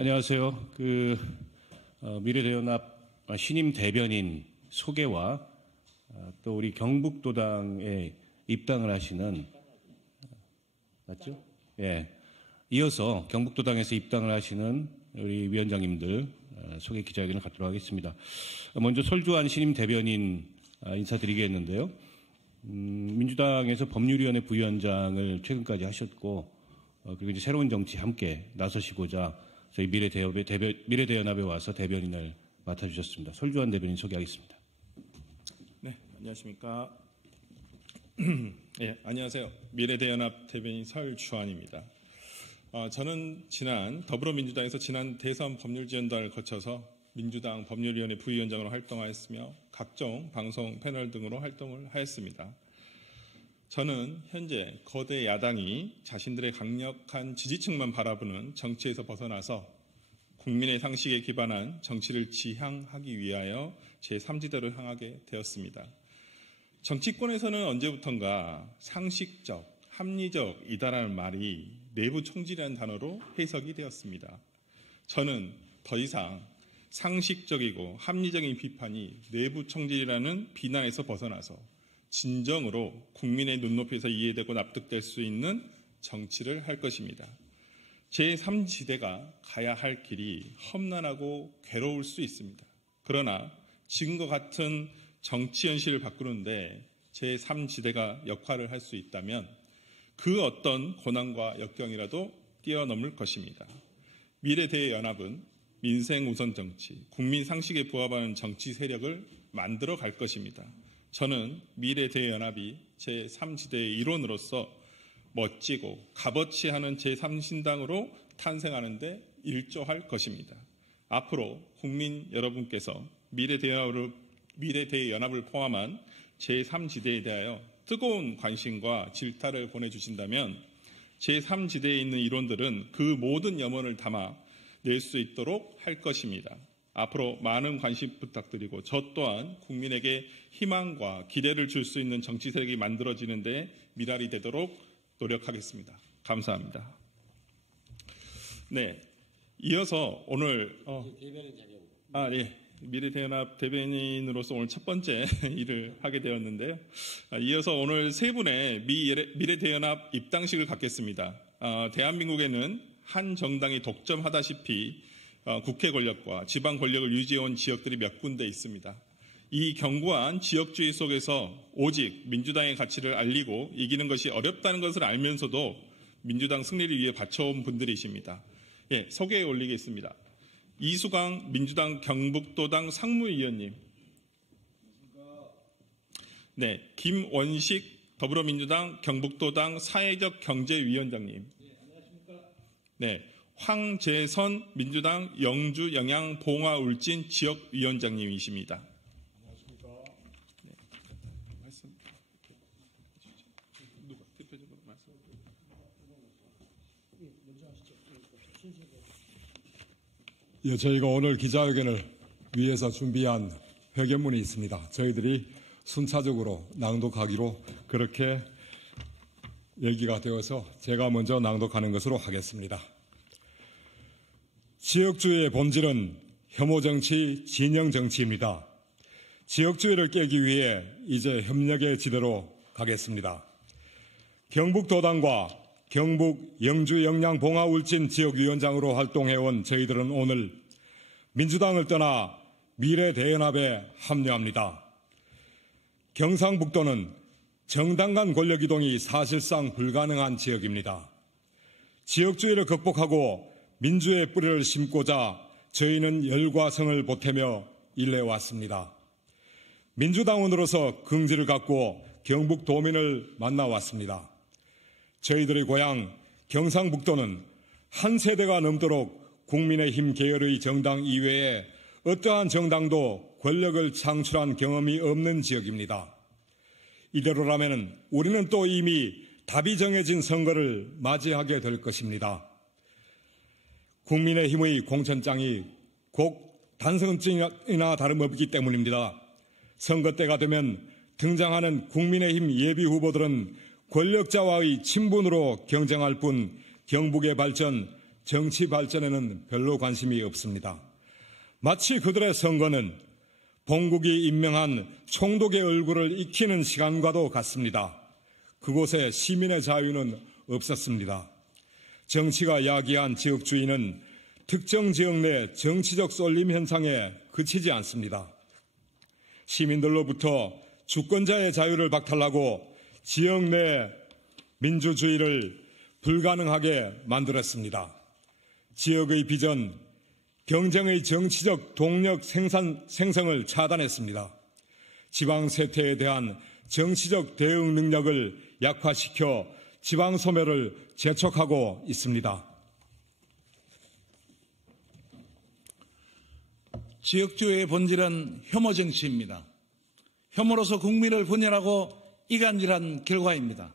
안녕하세요. 미래대연합 신임 대변인 소개와 또 우리 경북도당에 입당을 하시는 맞죠? 예. 이어서 경북도당에서 입당을 하시는 우리 위원장님들 소개 기자회견을 갖도록 하겠습니다. 먼저 설주환 신임 대변인 인사드리겠는데요. 민주당에서 법률위원회 부위원장을 최근까지 하셨고 그리고 이제 새로운 정치 함께 나서시고자 저희 미래대연합에 와서 대변인을 맡아주셨습니다. 설주환 대변인 소개하겠습니다. 네, 안녕하십니까. 네, 안녕하세요. 미래대연합 대변인 설주환입니다. 저는 더불어민주당에서 지난 대선 법률지원단을 거쳐서 민주당 법률위원회 부위원장으로 활동하였으며 각종 방송 패널 등으로 활동을 하였습니다. 저는 현재 거대 야당이 자신들의 강력한 지지층만 바라보는 정치에서 벗어나서 국민의 상식에 기반한 정치를 지향하기 위하여 제3지대로 향하게 되었습니다. 정치권에서는 언제부턴가 상식적, 합리적이다라는 말이 내부 총질이라는 단어로 해석이 되었습니다. 저는 더 이상 상식적이고 합리적인 비판이 내부 총질이라는 비난에서 벗어나서 진정으로 국민의 눈높이에서 이해되고 납득될 수 있는 정치를 할 것입니다. 제3지대가 가야 할 길이 험난하고 괴로울 수 있습니다. 그러나 지금과 같은 정치 현실을 바꾸는데 제3지대가 역할을 할 수 있다면 그 어떤 고난과 역경이라도 뛰어넘을 것입니다. 미래대연합은 민생 우선 정치, 국민 상식에 부합하는 정치 세력을 만들어 갈 것입니다. 저는 미래대연합이 제3지대의 일원으로서 멋지고 값어치 하는 제3신당으로 탄생하는 데 일조할 것입니다. 앞으로 국민 여러분께서 미래대연합을 포함한 제3지대에 대하여 뜨거운 관심과 질타를 보내주신다면 제3지대에 있는 일원들은 그 모든 염원을 담아 낼 수 있도록 할 것입니다. 앞으로 많은 관심 부탁드리고 저 또한 국민에게 희망과 기대를 줄 수 있는 정치 세력이 만들어지는 데 미랄이 되도록 노력하겠습니다. 감사합니다. 네, 이어서 오늘 미래대연합 대변인으로서 오늘 첫 번째 일을 하게 되었는데요. 이어서 오늘 세 분의 미래대연합 입당식을 갖겠습니다. 대한민국에는 한 정당이 독점하다시피 국회 권력과 지방 권력을 유지해온 지역들이 몇 군데 있습니다. 이 견고한 지역주의 속에서 오직 민주당의 가치를 알리고 이기는 것이 어렵다는 것을 알면서도 민주당 승리를 위해 바쳐온 분들이십니다. 예, 소개에 올리겠습니다. 이수강 민주당 경북도당 상무위원님, 네, 김원식 더불어민주당 경북도당 사회적 경제위원장님, 네, 황재선 민주당 영주 영양 봉화 울진 지역위원장님이십니다. 안녕하십니까. 네. 말씀. 누가 대표적으로 말씀. 먼저 하시죠. 저희가 오늘 기자회견을 위해서 준비한 회견문이 있습니다. 저희들이 순차적으로 낭독하기로 그렇게 얘기가 되어서 제가 먼저 낭독하는 것으로 하겠습니다. 지역주의의 본질은 혐오정치, 진영정치입니다. 지역주의를 깨기 위해 이제 협력의 지대로 가겠습니다. 경북도당과 경북 영주 영양 봉화 울진 지역위원장으로 활동해온 저희들은 오늘 민주당을 떠나 미래대연합에 합류합니다. 경상북도는 정당 간 권력 이동이 사실상 불가능한 지역입니다. 지역주의를 극복하고 민주의 뿌리를 심고자 저희는 열과 성을 보태며 일해왔습니다. 민주당원으로서 긍지를 갖고 경북도민을 만나왔습니다. 저희들의 고향 경상북도는 한 세대가 넘도록 국민의힘 계열의 정당 이외에 어떠한 정당도 권력을 창출한 경험이 없는 지역입니다. 이대로라면 우리는 또 이미 답이 정해진 선거를 맞이하게 될 것입니다. 국민의힘의 공천장이 곧 단선증이나 다름없기 때문입니다. 선거 때가 되면 등장하는 국민의힘 예비 후보들은 권력자와의 친분으로 경쟁할 뿐 경북의 발전, 정치 발전에는 별로 관심이 없습니다. 마치 그들의 선거는 본국이 임명한 총독의 얼굴을 익히는 시간과도 같습니다. 그곳에 시민의 자유는 없었습니다. 정치가 야기한 지역주의는 특정 지역 내 정치적 쏠림 현상에 그치지 않습니다. 시민들로부터 주권자의 자유를 박탈하고 지역 내 민주주의를 불가능하게 만들었습니다. 지역의 비전, 경쟁의 정치적 동력 생성을 차단했습니다. 지방 세태에 대한 정치적 대응 능력을 약화시켜 지방 소멸을 재촉하고 있습니다. 지역주의의 본질은 혐오 정치입니다. 혐오로서 국민을 분열하고 이간질한 결과입니다.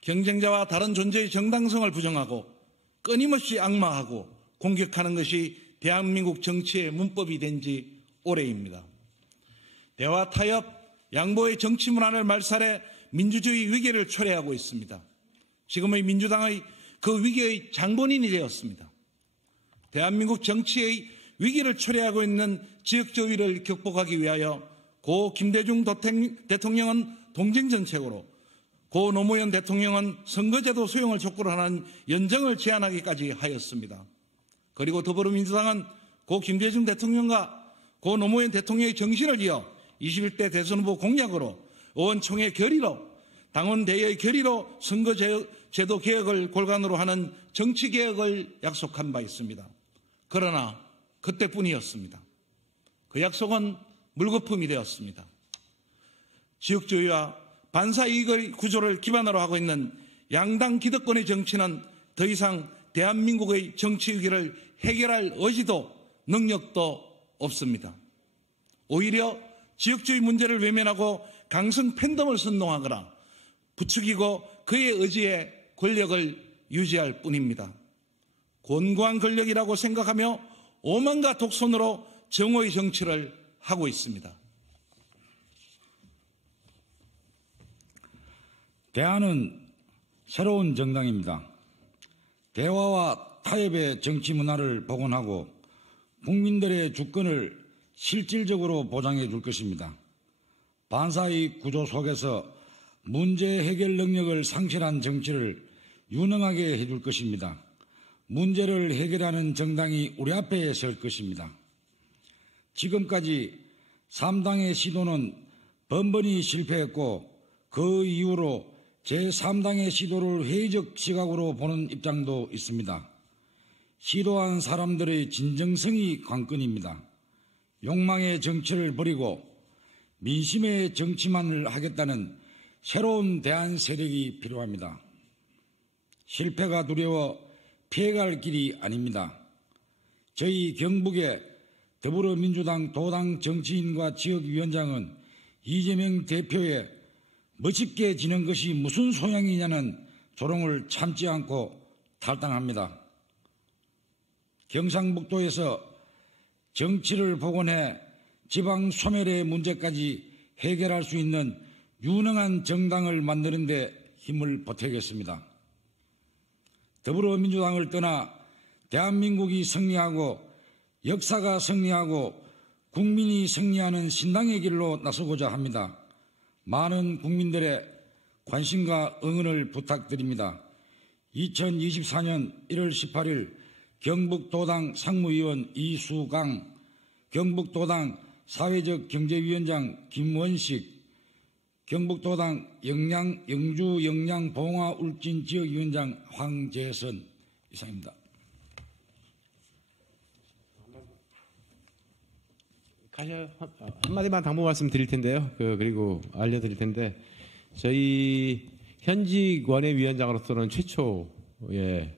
경쟁자와 다른 존재의 정당성을 부정하고 끊임없이 악마하고 공격하는 것이 대한민국 정치의 문법이 된 지 오래입니다. 대화 타협, 양보의 정치 문화를 말살해 민주주의 위기를 초래하고 있습니다. 지금의 민주당의 그 위기의 장본인이 되었습니다. 대한민국 정치의 위기를 초래하고 있는 지역주의를 극복하기 위하여 고 김대중 대통령은 동정정책으로, 고 노무현 대통령은 선거제도 수용을 촉구로 하는 연정을 제안하기까지 하였습니다. 그리고 더불어민주당은 고 김대중 대통령과 고 노무현 대통령의 정신을 이어 21대 대선 후보 공약으로 의원총회 결의로, 당원대회의 결의로 선거제도 개혁을 골간으로 하는 정치개혁을 약속한 바 있습니다. 그러나 그때뿐이었습니다. 그 약속은 물거품이 되었습니다. 지역주의와 반사이익의 구조를 기반으로 하고 있는 양당 기득권의 정치는 더 이상 대한민국의 정치 위기를 해결할 의지도 능력도 없습니다. 오히려 지역주의 문제를 외면하고 강성 팬덤을 선동하거나 부추기고 그의 의지에 권력을 유지할 뿐입니다. 곤고한 권력이라고 생각하며 오만과 독선으로 정오의 정치를 하고 있습니다. 대안은 새로운 정당입니다. 대화와 타협의 정치 문화를 복원하고 국민들의 주권을 실질적으로 보장해 줄 것입니다. 반사의 구조 속에서 문제 해결 능력을 상실한 정치를 유능하게 해줄 것입니다. 문제를 해결하는 정당이 우리 앞에 설 것입니다. 지금까지 3당의 시도는 번번이 실패했고 그 이후로 제3당의 시도를 회의적 시각으로 보는 입장도 있습니다. 시도한 사람들의 진정성이 관건입니다. 욕망의 정치를 버리고 민심의 정치만을 하겠다는 새로운 대안 세력이 필요합니다. 실패가 두려워 피해갈 길이 아닙니다. 저희 경북의 더불어민주당 도당 정치인과 지역위원장은 이재명 대표의 멋있게 지는 것이 무슨 소양이냐는 조롱을 참지 않고 탈당합니다. 경상북도에서 정치를 복원해 지방 소멸의 문제까지 해결할 수 있는 유능한 정당을 만드는 데 힘을 보태겠습니다. 더불어민주당을 떠나 대한민국이 승리하고 역사가 승리하고 국민이 승리하는 신당의 길로 나서고자 합니다. 많은 국민들의 관심과 응원을 부탁드립니다. 2024년 1월 18일 경북도당 상무위원 이수강, 경북도당 사회적 경제위원장 김원식, 경북도당 영주 영양 봉화 울진 지역위원장 황재선 이상입니다. 한마디만 당부 말씀 드릴 텐데요. 그리고 알려드릴 텐데, 저희 현직 원외위원장으로서는 최초의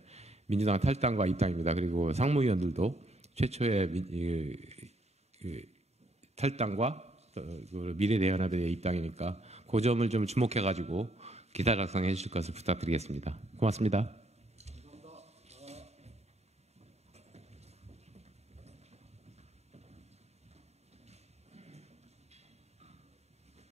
민주당 탈당과 입당입니다. 그리고 상무위원들도 최초의 탈당과 미래대연합의 입당이니까 그 점을 좀 주목해가지고 기사 작성해 주실 것을 부탁드리겠습니다. 고맙습니다.